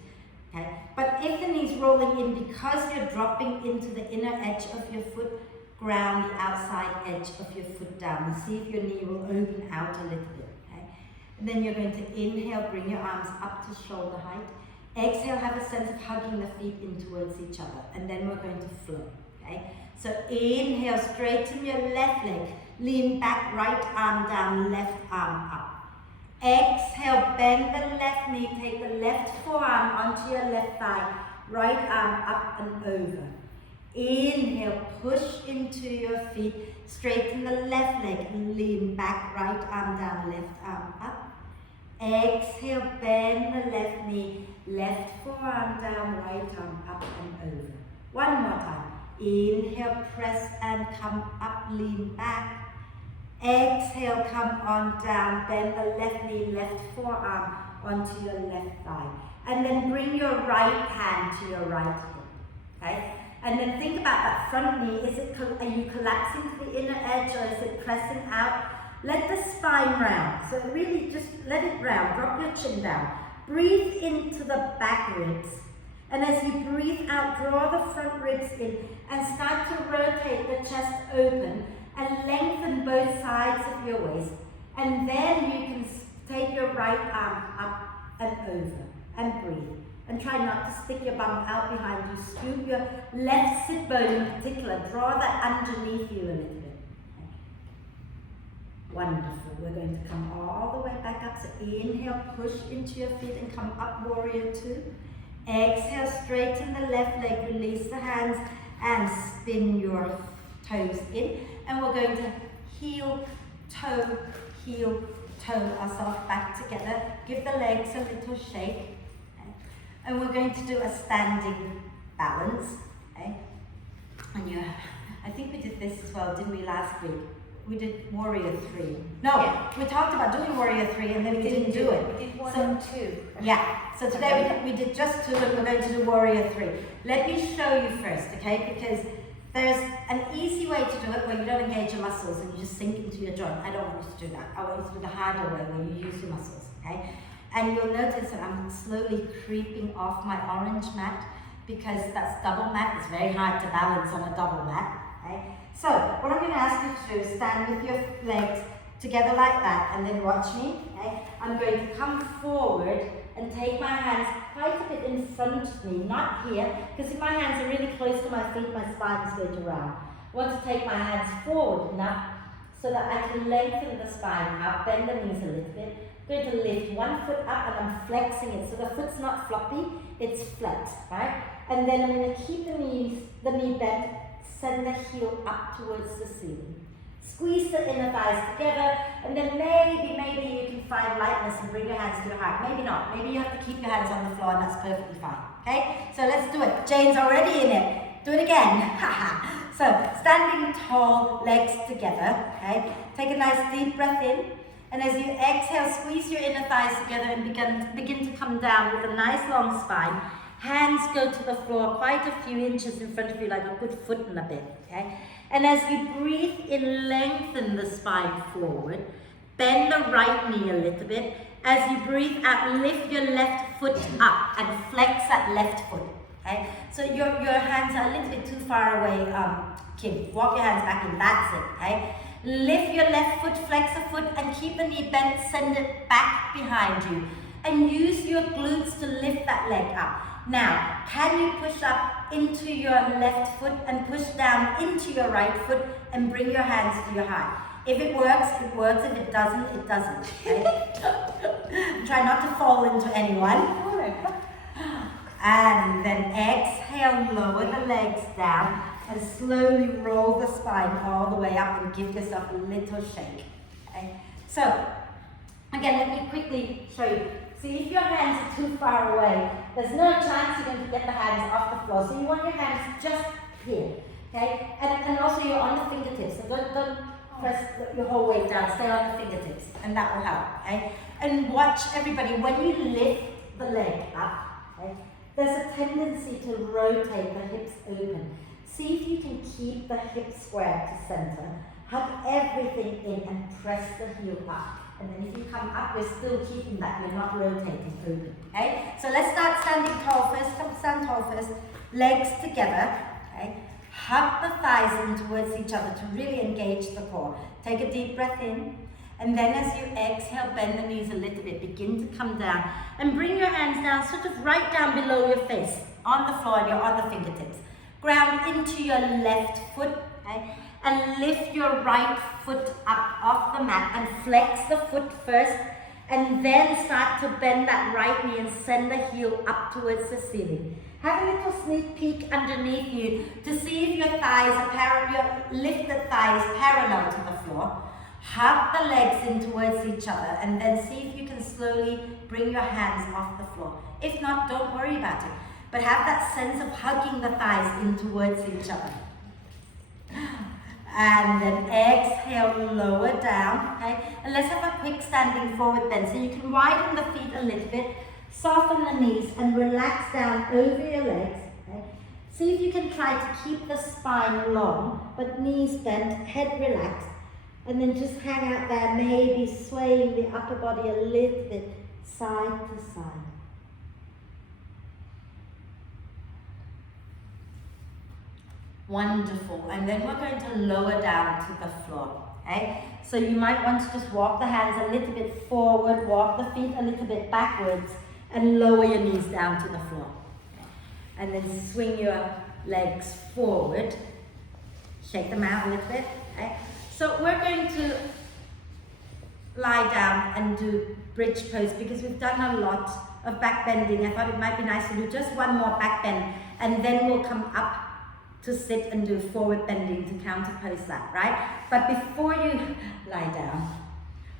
Okay? But if the knee's rolling in because you're dropping into the inner edge of your foot, ground the outside edge of your foot down and see if your knee will open out a little bit. Okay? And then you're going to inhale, bring your arms up to shoulder height. Exhale, have a sense of hugging the feet in towards each other, and then we're going to flow, okay? So inhale, straighten your left leg, lean back, right arm down, left arm up. Exhale, bend the left knee, take the left forearm onto your left thigh, right arm up and over. Inhale, push into your feet, straighten the left leg, lean back, right arm down, left arm up. Exhale, bend the left knee, left forearm down, right arm up and over. One more time. Inhale, press and come up, lean back. Exhale, come on down, bend the left knee, left forearm onto your left thigh. And then bring your right hand to your right hip. Okay? And then think about that front knee. Are you collapsing to the inner edge or is it pressing out? Let the spine round. So really just let it round. Drop your chin down. Breathe into the back ribs. And as you breathe out, draw the front ribs in and start to rotate the chest open and lengthen both sides of your waist. And then you can take your right arm up and over and breathe. And try not to stick your bum out behind you. Scoop your left sit bone in particular. Draw that underneath you a little bit. Wonderful. We're going to come all the way back up. So inhale, push into your feet and come up, warrior two. Exhale, straighten the left leg, release the hands and spin your toes in. And we're going to heel, toe, ourselves back together. Give the legs a little shake. Okay. And we're going to do a standing balance. Okay. And I think we did this as well, didn't we, last week? We did warrior three. No, yeah. We talked about doing warrior three and then we didn't do it. We did one and two. Yeah, so today we did just two and we're going to do warrior three. Let me show you first, okay? Because there's an easy way to do it where you don't engage your muscles and you just sink into your joint. I don't want you to do that. I want you to do the harder way where you use your muscles, okay? And you'll notice that I'm slowly creeping off my orange mat because that's double mat. It's very hard to balance on a double mat, okay? So, what I'm going to ask you to do is stand with your legs together like that and then watch me, okay? I'm going to come forward and take my hands quite a bit in front of me, not here, because if my hands are really close to my feet, my spine is going to round. I want to take my hands forward enough so that I can lengthen the spine out, bend the knees a little bit. I'm going to lift one foot up and I'm flexing it, so the foot's not floppy, it's flexed, right? And then I'm going to keep the knee bent, send the heel up towards the ceiling. Squeeze the inner thighs together, and then maybe you can find lightness and bring your hands to your heart. Maybe not. Maybe you have to keep your hands on the floor, and that's perfectly fine. Okay? So let's do it. Jane's already in it. Do it again. So, standing tall, legs together, okay? Take a nice deep breath in. And as you exhale, squeeze your inner thighs together and begin to come down with a nice long spine. Hands go to the floor quite a few inches in front of you, like a good foot and a bit, okay? And as you breathe in, lengthen the spine forward. Bend the right knee a little bit. As you breathe out, lift your left foot up and flex that left foot, okay? So your hands are a little bit too far away, Kim. Walk your hands back in, that's it, okay? Lift your left foot, flex the foot, and keep the knee bent, send it back behind you. And use your glutes to lift that leg up. Now, can you push up into your left foot and push down into your right foot and bring your hands to your heart? If it works, it works. If it doesn't, it doesn't. Okay? Try not to fall into anyone. And then exhale, lower the legs down and slowly roll the spine all the way up and give yourself a little shake. Okay? So, again, let me quickly show you. See, if your hands are too far away, there's no chance you're going to get the hands off the floor. So you want your hands just here, okay? And also you're on the fingertips. So don't press your whole weight down. Stay on the fingertips, and that will help, okay? And watch everybody, when you lift the leg up, okay, there's a tendency to rotate the hips open. See if you can keep the hips square to center. Hug everything in and press the heel up. And then if you come up, we're still keeping that. You're not rotating open. Okay? So let's start standing tall first. Come stand tall first. Legs together. Okay? Hug the thighs in towards each other to really engage the core. Take a deep breath in. And then as you exhale, bend the knees a little bit. Begin to come down. And bring your hands down, sort of right down below your face. On the floor, and you're on the fingertips. Ground into your left foot. Okay? And lift your right foot up off the mat and flex the foot first, and then start to bend that right knee and send the heel up towards the ceiling. Have a little sneak peek underneath you to see if your thighs are your lifted thighs parallel to the floor. Hug the legs in towards each other and then see if you can slowly bring your hands off the floor. If not, don't worry about it, but have that sense of hugging the thighs in towards each other. And then exhale, lower down, okay? And let's have a quick standing forward bend. So you can widen the feet a little bit, soften the knees, and relax down over your legs, okay? See if you can try to keep the spine long, but knees bent, head relaxed, and then just hang out there, maybe swaying the upper body a little bit side to side. Wonderful. And then we're going to lower down to the floor. Okay? So you might want to just walk the hands a little bit forward, walk the feet a little bit backwards, and lower your knees down to the floor. And then swing your legs forward. Shake them out a little bit. Okay? So we're going to lie down and do bridge pose because we've done a lot of back bending. I thought it might be nice to do just one more back bend, and then we'll come up to sit and do forward bending to counterpose that, right? But before you lie down,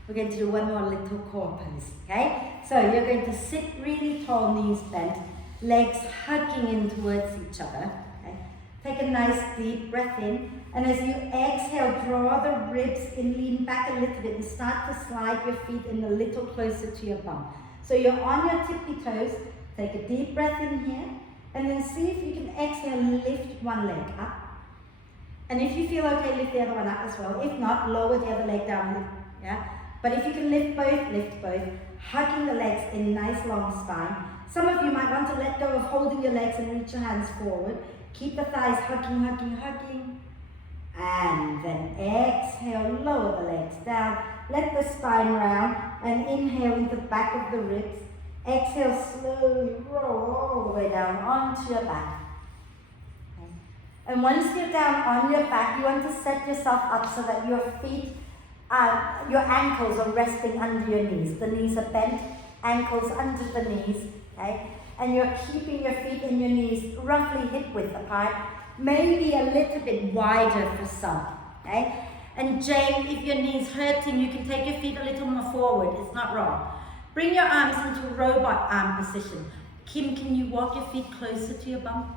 we're going to do one more little core pose, okay? So you're going to sit really tall, knees bent, legs hugging in towards each other, okay? Take a nice deep breath in, and as you exhale, draw the ribs in, lean back a little bit, and start to slide your feet in a little closer to your bum. So you're on your tippy toes, take a deep breath in here, and then see if you can exhale, lift one leg up. And if you feel okay, lift the other one up as well. If not, lower the other leg down, yeah? But if you can lift both, hugging the legs in nice long spine. Some of you might want to let go of holding your legs and reach your hands forward. Keep the thighs hugging. And then exhale, lower the legs down. Let the spine round and inhale into the back of the ribs. Exhale, slowly roll all the way down onto your back. Okay. And once you're down on your back, you want to set yourself up so that your feet, your ankles are resting under your knees. The knees are bent, ankles under the knees, okay? And you're keeping your feet and your knees roughly hip width apart, maybe a little bit wider for some, okay? And Jane, if your knee's hurting, you can take your feet a little more forward. It's not wrong. Bring your arms into robot arm position. Kim, can you walk your feet closer to your bum?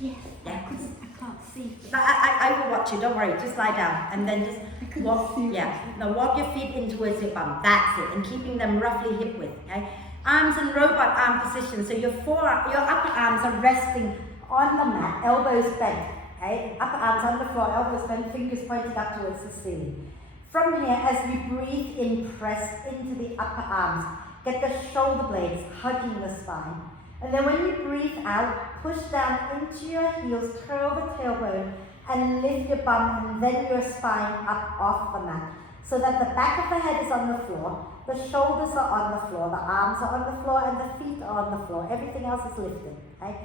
Yes, Yeah. I can't see. But I will watch you, don't worry, just lie down and then just I couldn't walk, see yeah. Now walk your feet in towards your bum, that's it, and keeping them roughly hip width, okay? Arms in robot arm position, so your upper arms are resting on the mat, elbows bent, okay? Upper arms on the floor, elbows bent, fingers pointed up towards the ceiling. From here, as we breathe in, press into the upper arms, get the shoulder blades hugging the spine. And then when you breathe out, push down into your heels, curl the tailbone, and lift your bum and then your spine up off the mat. So that the back of the head is on the floor, the shoulders are on the floor, the arms are on the floor, and the feet are on the floor. Everything else is lifted. Okay?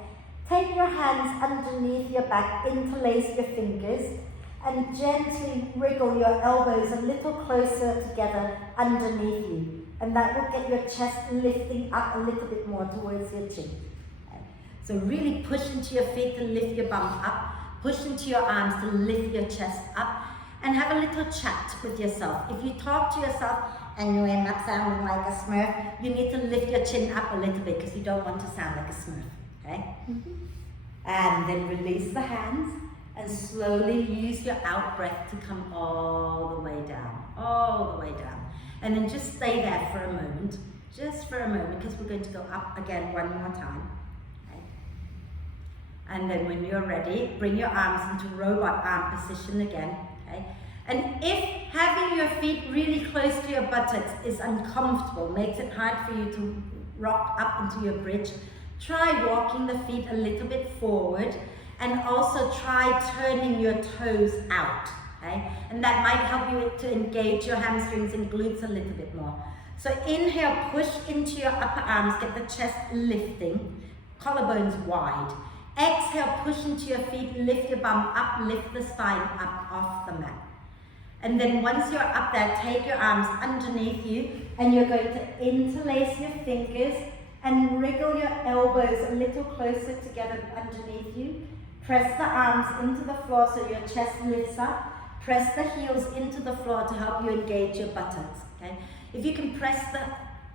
Take your hands underneath your back, interlace your fingers, and gently wriggle your elbows a little closer together underneath you. And that will get your chest lifting up a little bit more towards your chin. Okay. So really push into your feet to lift your bum up, push into your arms to lift your chest up, and have a little chat with yourself. If you talk to yourself and you end up sounding like a Smurf, you need to lift your chin up a little bit because you don't want to sound like a Smurf, okay? And then release the hands and slowly use your out breath to come all the way down. And then just stay there for a moment, just for a moment, because we're going to go up again one more time. Okay? And then when you're ready, bring your arms into robot arm position again. Okay? And if having your feet really close to your buttocks is uncomfortable, makes it hard for you to rock up into your bridge, try walking the feet a little bit forward, and also try turning your toes out. Okay? And that might help you to engage your hamstrings and glutes a little bit more. So inhale, push into your upper arms, get the chest lifting, collarbones wide. Exhale, push into your feet, lift your bum up, lift the spine up off the mat. And then once you're up there, take your arms underneath you and you're going to interlace your fingers and wriggle your elbows a little closer together underneath you. Press the arms into the floor so your chest lifts up. Press the heels into the floor to help you engage your buttocks. Okay? If you can press the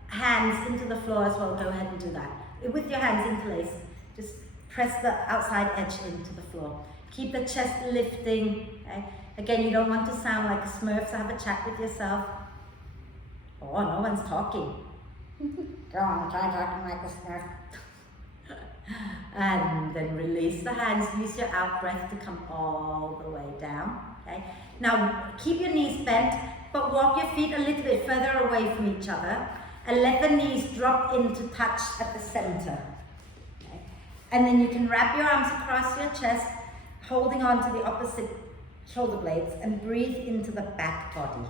hands into the floor as well, go ahead and do that. With your hands interlaced, just press the outside edge into the floor. Keep the chest lifting. Okay? Again, you don't want to sound like a Smurf, so have a chat with yourself. Oh, no one's talking. Go on, try talking like a Smurf. And then release the hands, use your out breath to come all the way down. Okay? Now keep your knees bent, but walk your feet a little bit further away from each other and let the knees drop in to touch at the center. Okay? And then you can wrap your arms across your chest, holding on to the opposite shoulder blades, and breathe into the back body.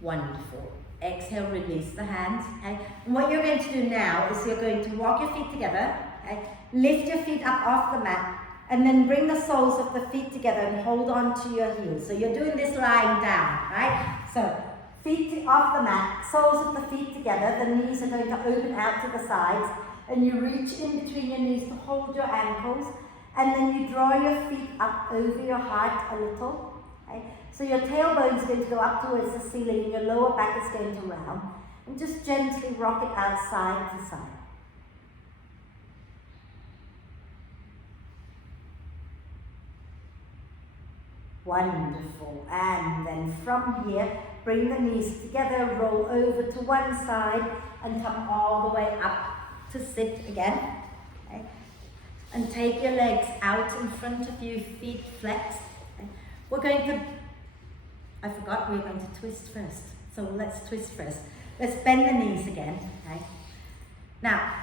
Wonderful. Exhale, release the hands. Okay? And what you're going to do now is you're going to walk your feet together, okay? Lift your feet up off the mat, and then bring the soles of the feet together and hold on to your heels. So you're doing this lying down, right? So feet off the mat, soles of the feet together, the knees are going to open out to the sides, and you reach in between your knees to hold your ankles, and then you draw your feet up over your heart a little. Okay? So your tailbone is going to go up towards the ceiling and your lower back is going to round. And just gently rock it out side to side. Wonderful. And then from here, bring the knees together, roll over to one side and come all the way up to sit again. Okay? And take your legs out in front of you, feet flexed. Okay? We're going to I forgot we were going to twist first. So let's twist first. Let's bend the knees again, okay? Now,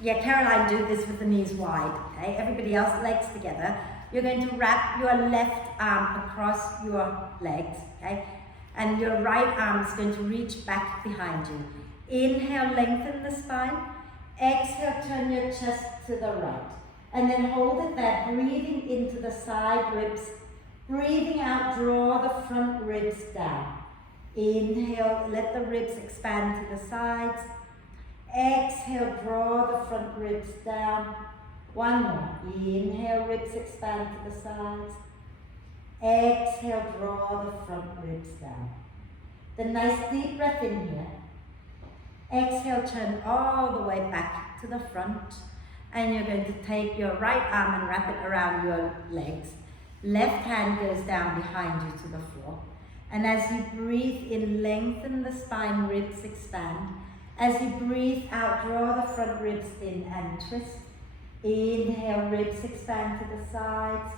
yeah, Caroline, do this with the knees wide, okay? Everybody else, legs together. You're going to wrap your left arm across your legs, okay? And your right arm is going to reach back behind you. Inhale, lengthen the spine. Exhale, turn your chest to the right. And then hold it there, breathing into the side ribs. Breathing out, draw the front ribs down. Inhale, let the ribs expand to the sides. Exhale, draw the front ribs down. One more. Inhale, ribs expand to the sides. Exhale, draw the front ribs down. Then nice deep breath in here. Exhale, turn all the way back to the front. And you're going to take your right arm and wrap it around your legs. Left hand goes down behind you to the floor. And as you breathe in, lengthen the spine, ribs expand. As you breathe out, draw the front ribs in and twist. Inhale, ribs expand to the sides.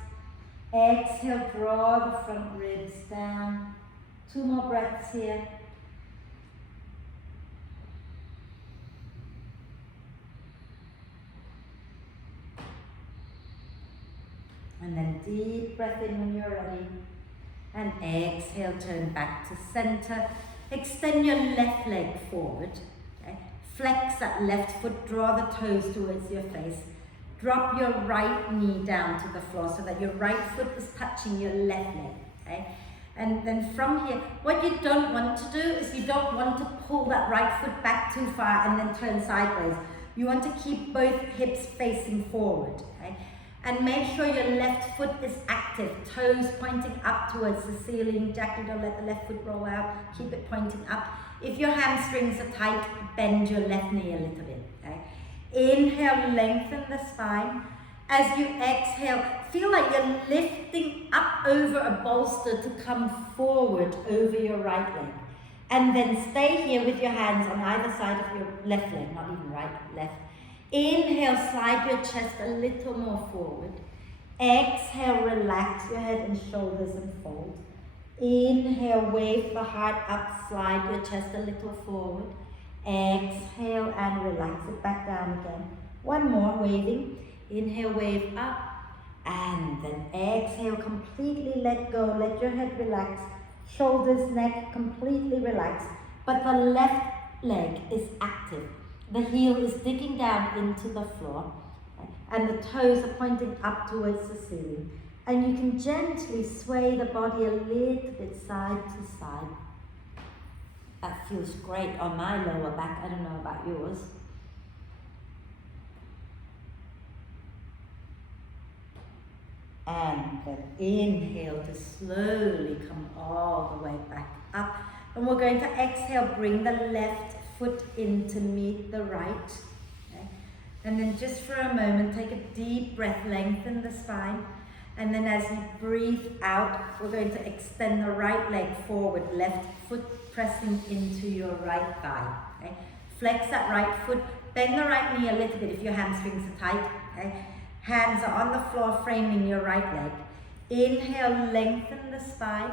Exhale, draw the front ribs down. 2 more breaths here. And then deep breath in when you're ready. And exhale, turn back to center. Extend your left leg forward. Okay? Flex that left foot, draw the toes towards your face. Drop your right knee down to the floor so that your right foot is touching your left leg. Okay? And then from here, what you don't want to do is you don't want to pull that right foot back too far and then turn sideways. You want to keep both hips facing forward. Okay? And make sure your left foot is active, toes pointing up towards the ceiling. Jackie, don't let the left foot roll out, keep it pointing up. If your hamstrings are tight, bend your left knee a little bit. Okay? Inhale, lengthen the spine. As you exhale, feel like you're lifting up over a bolster to come forward over your right leg. And then stay here with your hands on either side of your left leg, not even right, left. Inhale, slide your chest a little more forward. Exhale, relax your head and shoulders and fold. Inhale, wave the heart up, slide your chest a little forward. Exhale and relax it back down again. 1 more, waving. Inhale, wave up. And then exhale, completely let go. Let your head relax. Shoulders, neck, completely relax. But the left leg is active. The heel is digging down into the floor. And the toes are pointing up towards the ceiling. And you can gently sway the body a little bit side to side. That feels great on my lower back. I don't know about yours. And then inhale to slowly come all the way back up. And we're going to exhale, bring the left foot in to meet the right. Okay? And then just for a moment, take a deep breath, lengthen the spine. And then as you breathe out, we're going to extend the right leg forward, left foot pressing into your right thigh. Okay? Flex that right foot, bend the right knee a little bit if your hamstrings are tight. Okay? Hands are on the floor, framing your right leg. Inhale, lengthen the spine.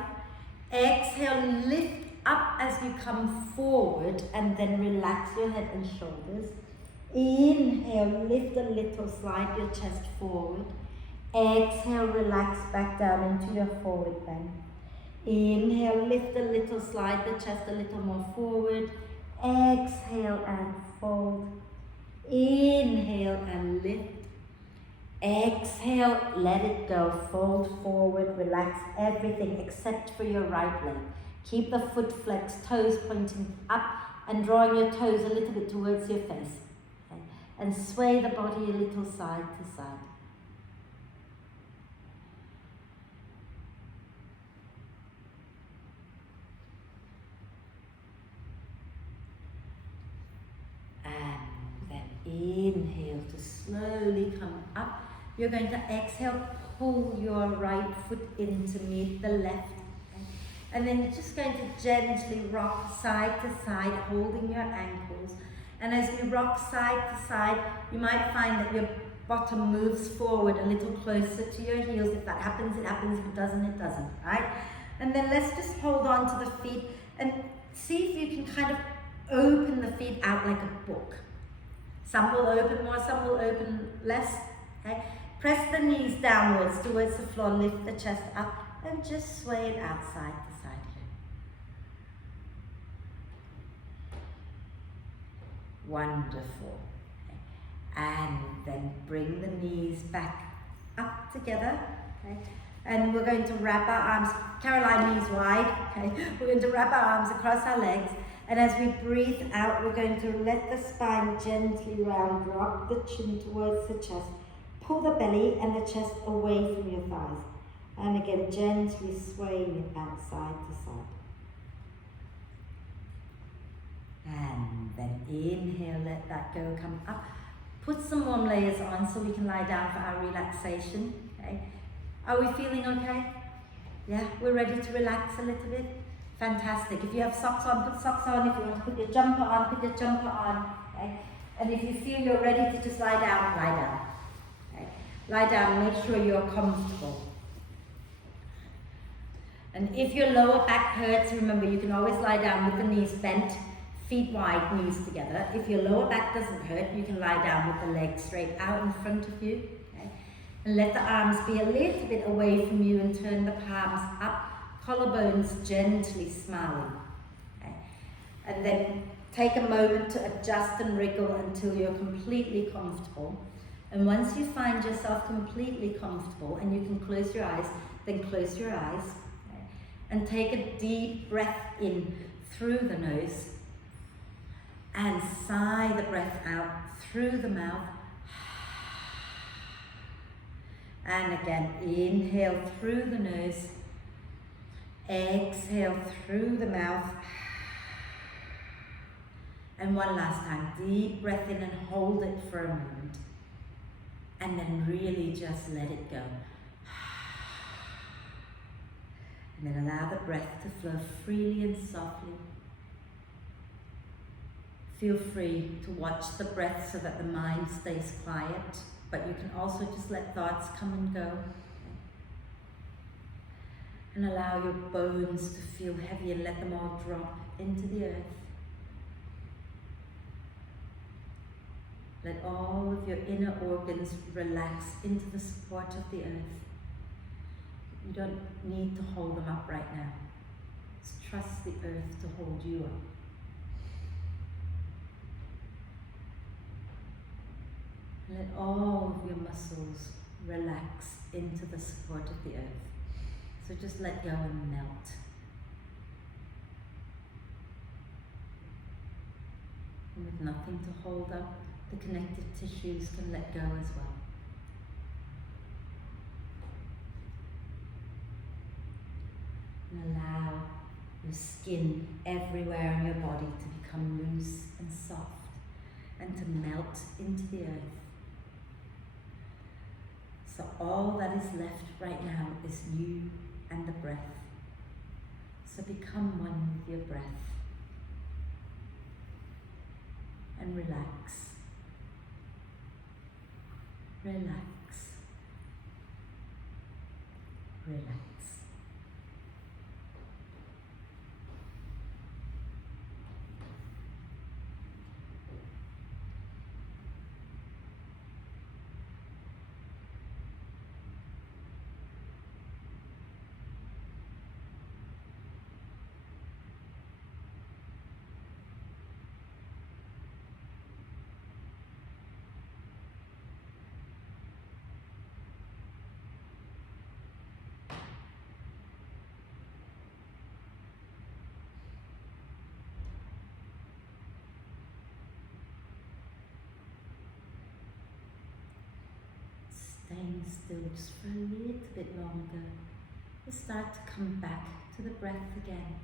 Exhale, lift up as you come forward and then relax your head and shoulders. Inhale, lift a little, slide your chest forward. Exhale, relax back down into your forward bend. Inhale, lift a little, slide the chest a little more forward. Exhale and fold. Inhale and lift. Exhale, let it go, fold forward, relax everything except for your right leg. Keep the foot flexed, toes pointing up and drawing your toes a little bit towards your face. Okay? And sway the body a little side to side. And then inhale to slowly come up. You're going to exhale, pull your right foot in to meet the left. Okay? And then you're just going to gently rock side to side, holding your ankles. And as you rock side to side, you might find that your bottom moves forward a little closer to your heels. If that happens, it happens. If it doesn't, it doesn't, right? And then let's just hold on to the feet and see if you can kind of open the feet out like a book. Some will open more, some will open less. Okay? Press the knees downwards towards the floor, lift the chest up, and just sway it out side to side here. Wonderful. Okay. And then bring the knees back up together. Okay. And we're going to wrap our arms, Caroline, knees wide. Okay. We're going to wrap our arms across our legs. And as we breathe out, we're going to let the spine gently round, drop the chin towards the chest. Pull the belly and the chest away from your thighs. And again, gently swaying it out side to side. And then inhale, let that go, come up. Put some warm layers on so we can lie down for our relaxation. Okay. Are we feeling okay? Yeah, we're ready to relax a little bit. Fantastic. If you have socks on, put socks on. If you want to put your jumper on, put your jumper on. Okay. And if you feel you're ready to just lie down, lie down. Okay. Lie down, make sure you're comfortable. And if your lower back hurts, remember you can always lie down with the knees bent, feet wide, knees together. If your lower back doesn't hurt, you can lie down with the legs straight out in front of you. Okay? And let the arms be a little bit away from you and turn the palms up, collarbones gently smiling. Okay? And then take a moment to adjust and wriggle until you're completely comfortable. And once you find yourself completely comfortable and you can close your eyes, then close your eyes. Okay? And take a deep breath in through the nose. And sigh the breath out through the mouth. And again, inhale through the nose. Exhale through the mouth. And one last time, deep breath in and hold it for a moment. And then really just let it go. And then allow the breath to flow freely and softly. Feel free to watch the breath so that the mind stays quiet, but you can also just let thoughts come and go. And allow your bones to feel heavy and let them all drop into the earth. Let all of your inner organs relax into the support of the earth. You don't need to hold them up right now. Just trust the earth to hold you up. Let all of your muscles relax into the support of the earth. So just let go and melt. And with nothing to hold up, the connective tissues can let go as well. And allow your skin everywhere in your body to become loose and soft and to melt into the earth. So all that is left right now is you and the breath. So become one with your breath. And relax. Relax. Relax. Staying still just for a little bit longer. You start to come back to the breath again.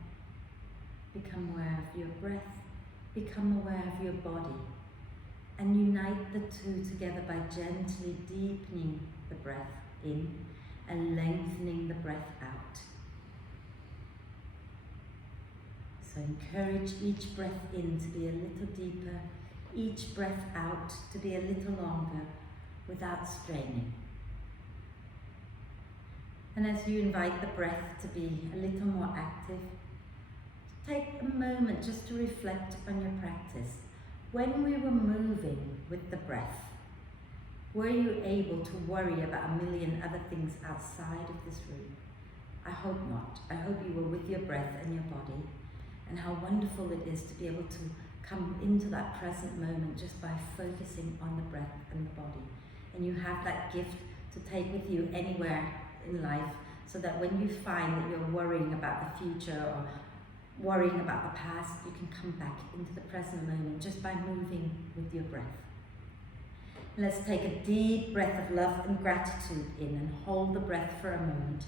Become aware of your breath. Become aware of your body. And unite the two together by gently deepening the breath in and lengthening the breath out. So encourage each breath in to be a little deeper, each breath out to be a little longer, without straining. And as you invite the breath to be a little more active, take a moment just to reflect on your practice. When we were moving with the breath, were you able to worry about a million other things outside of this room? I hope not. I hope you were with your breath and your body, and how wonderful it is to be able to come into that present moment just by focusing on the breath and the body. And you have that gift to take with you anywhere in life, so that when you find that you're worrying about the future or worrying about the past, you can come back into the present moment just by moving with your breath. Let's take a deep breath of love and gratitude in and hold the breath for a moment.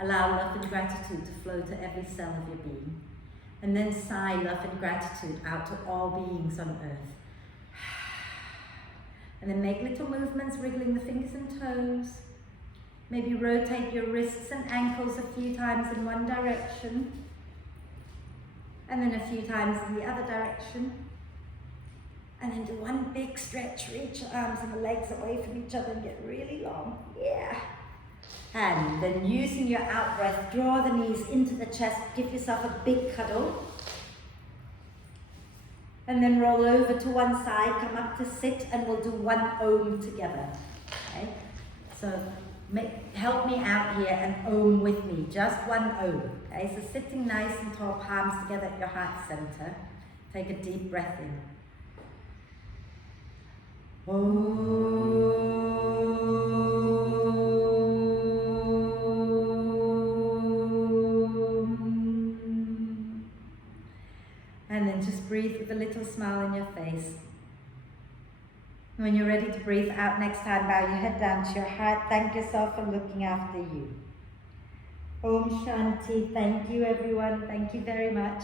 Allow love and gratitude to flow to every cell of your being. And then sigh love and gratitude out to all beings on earth. And then make little movements, wriggling the fingers and toes. Maybe rotate your wrists and ankles a few times in one direction. And then a few times in the other direction. And then do one big stretch, reach your arms and the legs away from each other and get really long. Yeah. And then using your out breath, draw the knees into the chest, give yourself a big cuddle. And then roll over to one side, come up to sit, and we'll do one Om together. Okay? So help me out here and Om with me, just one Om. Okay? So sitting nice and tall, palms together at your heart center. Take a deep breath in. And then just breathe with a little smile on your face. When you're ready to breathe out next time, bow your head down to your heart. Thank yourself for looking after you. Om Shanti. Thank you, everyone. Thank you very much.